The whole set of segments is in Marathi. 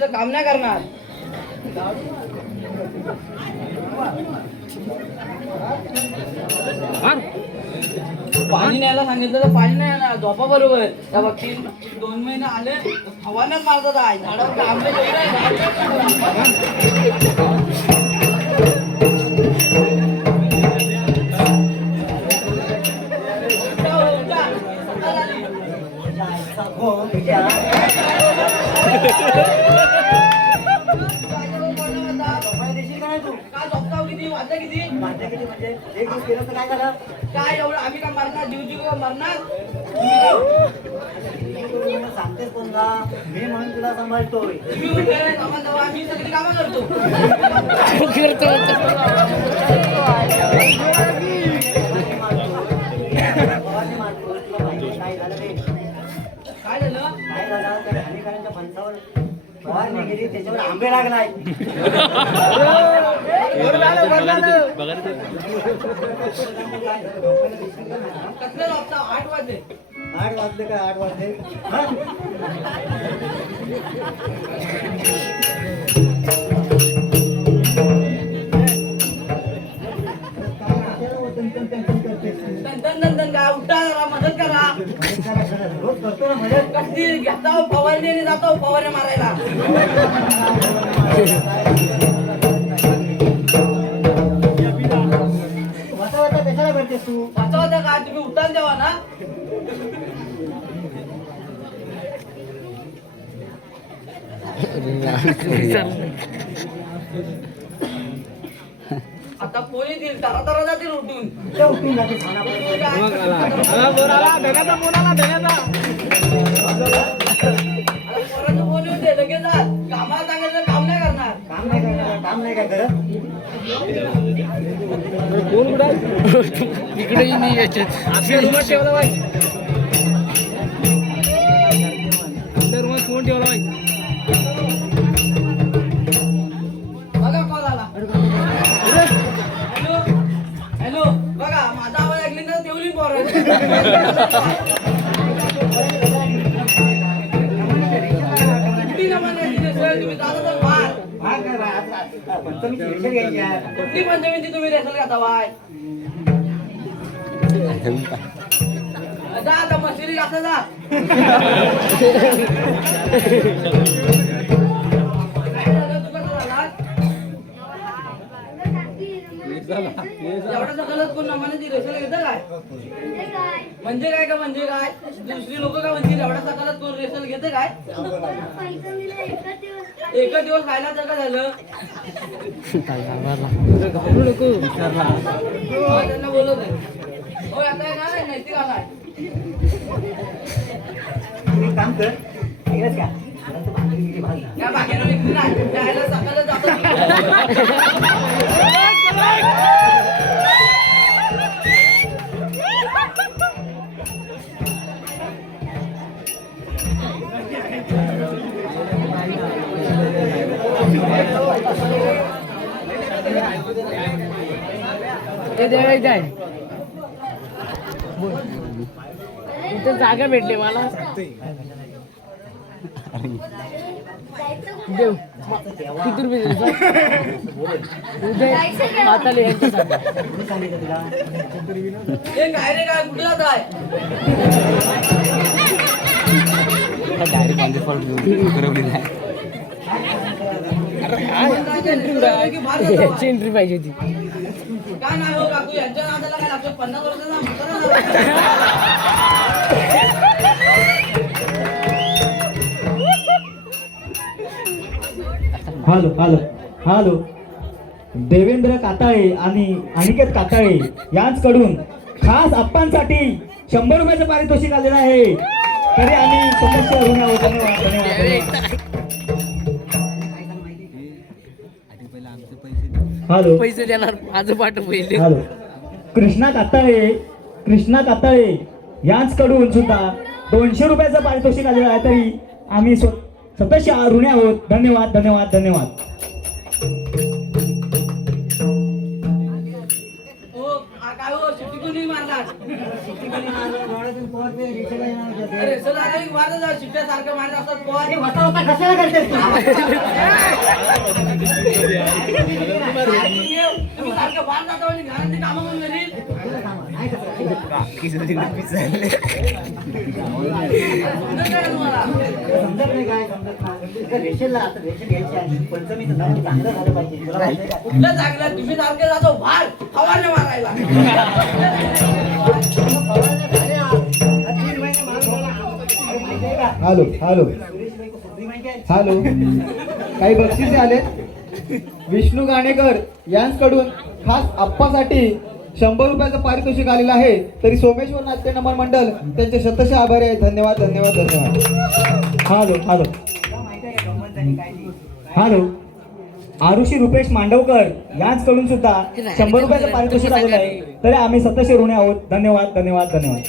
सांगितलं काम नाही करणार. पाणी न्यायला सांगितलं तर पाणी नाही येणार. झोपा बरोबर त्या बघ 2 महिने आले हवानाच मारतात आहे झाडावर कामले काय एवढं आम्ही का मरणार जीव जीव मरणार. सांगतेस कोणता मी म्हणून तुला सांभाळतोय. आम्ही सगळी कामं करतो. काय झालं काय झालं त्या हानिकारांच्या फणसावर फवारणी गेली त्याच्यावर आंबे लागलाय. कसलं झोपता 8 वाजले. 8 वाजले काय 8 वाजले दन काय उठा जरा मदत करा. रोज करतो ना मदत. कसली घेता फवारणी जातो फवारणी मारायला. वाचा वाचा कशाला करतेस तू. वाचवता का तुम्ही उठान द्यावा ना. आता पोलीस येईल तारा तारा जातील उठून. कुठे उठून जाते खानापर्यंत. पोरांचं फोन येऊन दे लगेच जा. कामाला सांगितलं काम नाही करणार. काम नाही काय काम नाही काय करत. इकडेही नाही याच्यात आपल्या रूमात ठेवला पाहिजे. आपल्या रूमात फोन ठेवला पाहिजे. बघा कॉल आला. हॅलो हॅलो बघा माझा आवाज ऐकली तर तेवढी पोरं. किती जमान्याची रेसल तुम्ही जाता तर बाहेर. भाग काय बा, आज पंचमीची रेषा घ्यायची आहे. कुठली पंचमीची तुम्ही रेसल खाता बाय. जा आता मशिरी घासा जा. एवढा गलत कोण नमाने रेसल घेतं काय. म्हणजे काय का म्हणजे काय दुसरी लोक काय म्हणतील एवढा सकाळात कोण रेसल घेतं काय. एकच दिवस खायला तर काय झालं. घाबरू नको. त्यांना बोलवत हो आता काय नैतिक आलाय. एक काम कर ऐकलंस का या बाकीला विकली नाही द्यायला सकाळला जातो. ते द्यायचं आहे. इथं जागा भेटली मला. देव किती रुपये उदय माताले यांच्यासाठी. मी सांगितलं तुला हे काय रे काय कुठे जात आहे. डायरेक्ट ऑन द स्पॉट करवली नाही. याची एंट्री पाहिजे होती. काय नाही हो काकू यांच्या नादाला काय लागतं 50 वर्षाचा म्हातारा. Hello hello hello Devendra Katale आणि अनिकेत काताळे यांच्याकडून खास अप्पांसाठी 100 रुपयाचं पारितोषिक आलेलं आहे. तरी आम्ही सदस्य ऋण आहोत. धन्यवाद. हॅलो पैसे देणार माझं पाठ पहिले. हॅलो कृष्णा काताळे यांच्याकडून सुद्धा 200 रुपयाचं पारितोषिक आलेलं आहे. तरी आम्ही सदस्य ऋणी आहोत. धन्यवाद धन्यवाद धन्यवाद. हो काय हो सुट्टी कोणी मारणार. अरे चल आता एक मारत जा शिट्ट्यासारखं मारत असतात कोण होता होता कशाला करतेस तू? तुम्ही सारखं बाहेर जाता म्हणजे घरातली कामं कोण करील बाकीचं तिकडे पिसायले. समजत नाही तुम्हाला समजत नाही काय समजत नाही रेशनला आता रेशन घ्यायची आहे पंचमीचं नाव चांगलं झालं पाहिजे तुला माहिती आहे का? कुठलं चांगलं तुम्ही सारखे जातो बाहेर फवारणे मारायला हॅलो हॅलो हॅलो काही बक्षिसे आले विष्णू गाणेकर यांकडून खास आप्पासाठी 100 रुपयाचं पारितोषिक आलेलं आहे. तरी सोमेश्वर नाट्य नमन मंडळ त्यांचे शतशः आभारी आहे. धन्यवाद धन्यवाद धन्यवाद. Hello hello hello Arushi Rupesh Mandavkar यांकडून सुद्धा 100 रुपयाचं पारितोषिक आलेलं आहे. तरी आम्ही सतशे ऋणी आहोत. धन्यवाद धन्यवाद धन्यवाद.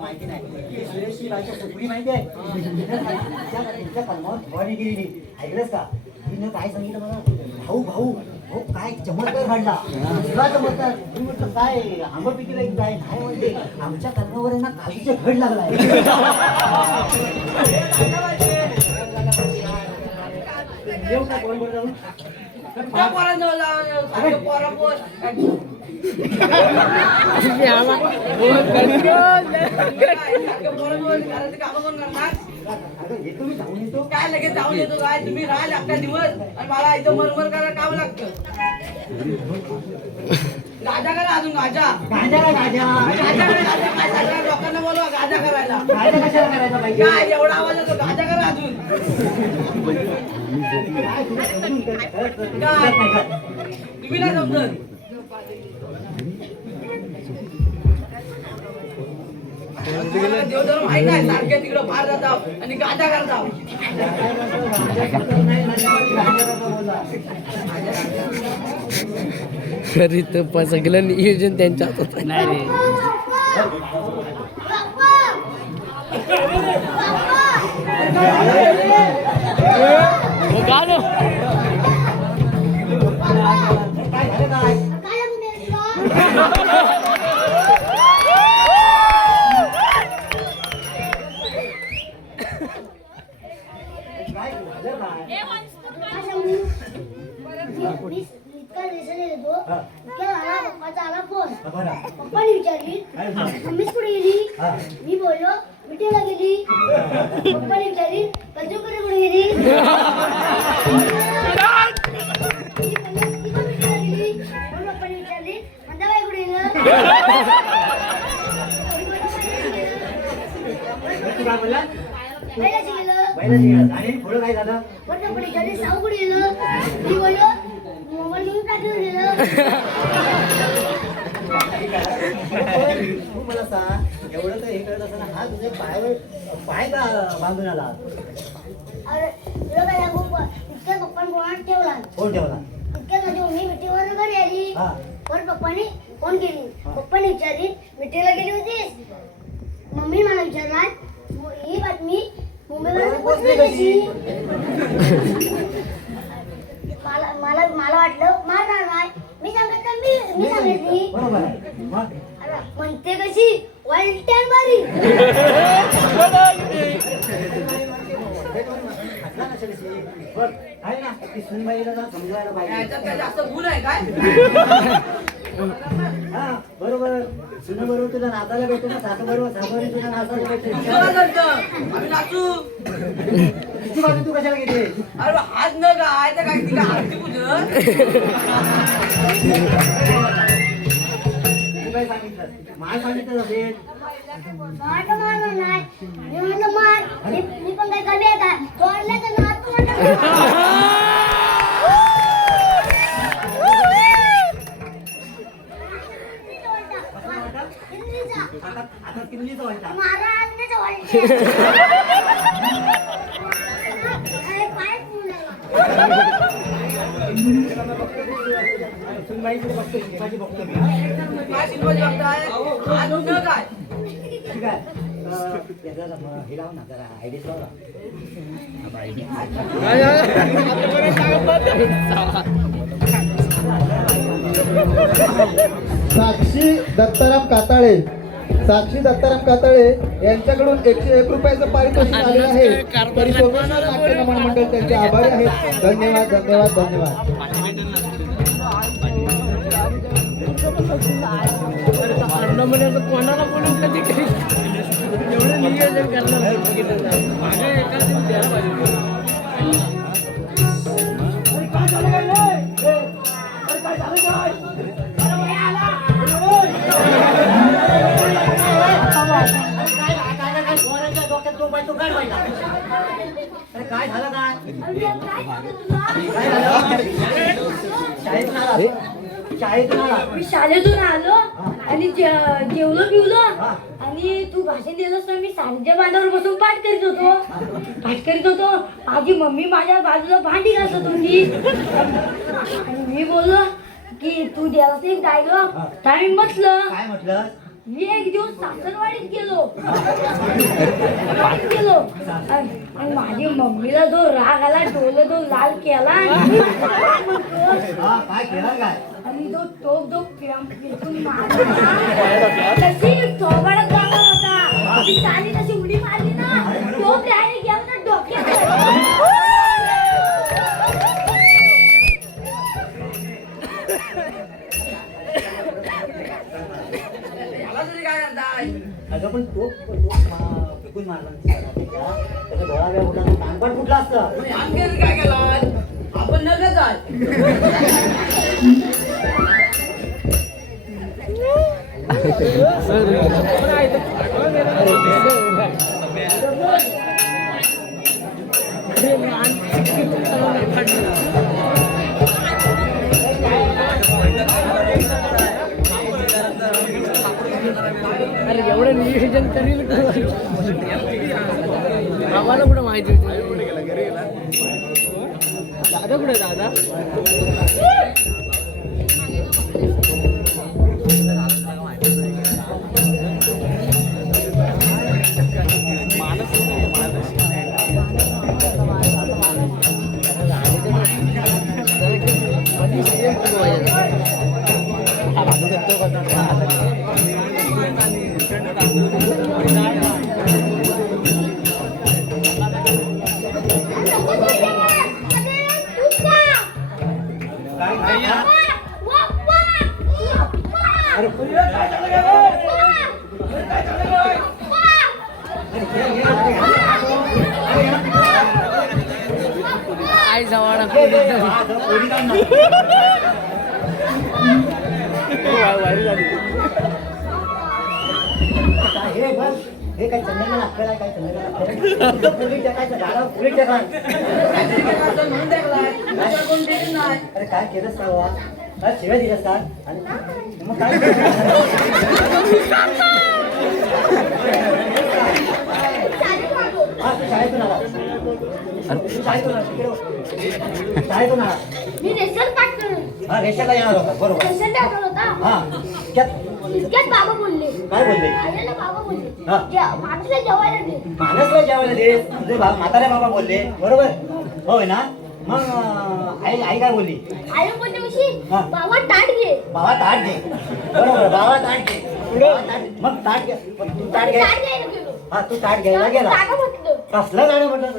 माहिती नाही सुरेशची बायको सुकडी माहिती आहे ऐकलंस का तिने काय सांगितलं मला भाऊ भाऊ हो काय चमत्कार घडला तुला चमत्कार मी म्हटलं काय आंबा पिकीला काय नाही म्हणते आमच्या कर्मावर ना काजूचे घड लागलाय येऊ का बरोबर जाऊन त्या पोरांजवळ जावं, सारखं पोरं पोर. काय, सारखं पोरांजवळ घरातली कामं कोण करणार? अगं येतो मी जाऊन येतो काय लगेच जाऊन येतो काय तुम्ही राहाल अख्खा दिवस आणि मला इथं मरमर करायला काम लागतं गाजा करा अजून गाजा गाजा काय गाजा गाजा करा, गाजा काय सांगणार लोकांना बोलवा गाजा करायला गाजा कशाला करायचा पाहिजे काय एवढा आवाज येतो गाजा करा अजून काय तुला समजून काय काय तुम्ही नाही समजत देवधर्म माहित आहे सारखे तिकडं बाहेर जातात आणि गाजा करतात तरी तर सगळं नियोजन त्यांच्या हातात आहे. नाही रे गाणं पप्पाने विचारली मम्मीच कुठे गेली मी बोललो मिटिंगला गेली पप्पाने विचारली कजूकडे कुठे गेली पप्पाने विचारली मंदाबाई कुठे गेलं बैलाची गेलं आणि पुढं काय झालं पप्पाने विचारली साऊ कुठे गेलं मी बोललो मोबाईल घेऊन टाकून गेलं तू मला सांग एवढं तर हे करत असताना हा तुझ्या पायावर पाय का बांधून आला अरे तुला काय सांगू इतक्या पप्पाने कोणाला ठेवला कोण ठेवला इतक्या माझी मम्मी मिटिंगवर घरी आली हा पण पप्पाने फोन केली पप्पाने विचारली मिटिंगला गेली होतीस मम्मी मला विचारणार ही बातमी मुंबईला पोहोचली कशी मला वाटलं मारणार नाही मी सांगितलं मी सांगितली बरोबर आहे मग अरे म्हणते कशी वाईल्ड टँक मारी बघ आहे ना ती सुनबाईला ना समजायला पाहिजे याच्यात काय जास्त गुण आहे काय हा बरोबर सुन बरोबर तुला नाचायला भेटते ना सासू बरोबर सासूबाई तुला नाचायला भेटते तुला जमतं. आम्ही नाचू किती बाजू तू कशाला घेते अरे हात न काय तर काय ती काय आरती पूजन तू काय सांगितलं मला सांगितलं असेल मारलं मारलं नाही मी म्हणलं मार मी पण काय कमी आहे का तोडलं तर नाच म्हणलं आता किल्लीचं वाईट महाराजांनीच वाईट पाय सुनबाईकडे बघतो शिवाजी बघतो मी काय शिकवायची बघताय हात न काय ठीक आहे हे लाव ना जरा आयडी लाव ना साक्षी दत्ताराम काताळे साक्षी दत्ताराम कातळे यांच्याकडून 101 रुपयाचं पारितोषिक आलेलं आहे. तरी सोमेश्वर नाट्य नमन मंडळ त्यांचे आभारी आहेत. धन्यवाद धन्यवाद धन्यवाद. कोणाला बोलून कधी एवढं नियोजन करणार मागे एखादी द्यायला पाहिजे. काय झालं काय मी शाळेतून आलो आणि जेवलो बिवलो आणि तू भाषण दिलंस तर मी सारख्या बांधावर बसून पाठ करीत होतो. माझी मम्मी माझ्या बाजूला भांडी घासत होती आणि मी बोललो की तू द्यायलाच एक डायलॉग. टाइम म्हटलं काय म्हटलं मी एक दिवस सासरवाडीत गेलो आणि माझी मम्मीला जो राग आला डोळे तो लाल केला काय केलं काय आणि तो टोक फेकून मारला. तशी चौबाडात जाणार होता ती चाली तशी उडी मारली ना तो त्याने गेला ना डोक्यात. अगं पण तो फेकून मारला त्याचा डोळा वेळ कुठला कानपण कुठला असतं काय केला आपण नगच अरे एवढं नियोजन करील आम्हाला कुठं माहिती होती. दादा कुठे दादा आई जवाडा हे काय चंद्रला लागतं काय चंद्रला पुरी टाकायचं झाडावर पुरी टाका अरे काय केलंस का बाबा काय शिव्या दिलंस का आणि मग काय शाळेतून आला शाळेतून आला मी रेशन पाठ करून हा रेषाला येणार होता बरोबर रेशन टाकलं होता. हा इतक्यात बाबा बोलले काय बोलले आईला बाबा बोलले हा. माणसाला जेवायला दे. मानसला जेवायला दे तुझे म्हातारे बाबा बोलले बरोबर होय ना मग आई काय बोलली आई बोलते उशी हा. बाबा ताट घे. बाबा ताट घे बरोबर बाबा ताट घे मग ताट घे तू ताट घे ताट घ्यायला गेलो. हा तू ताट घ्यायला गेला जागा म्हटलं कसलं गाणं म्हटलं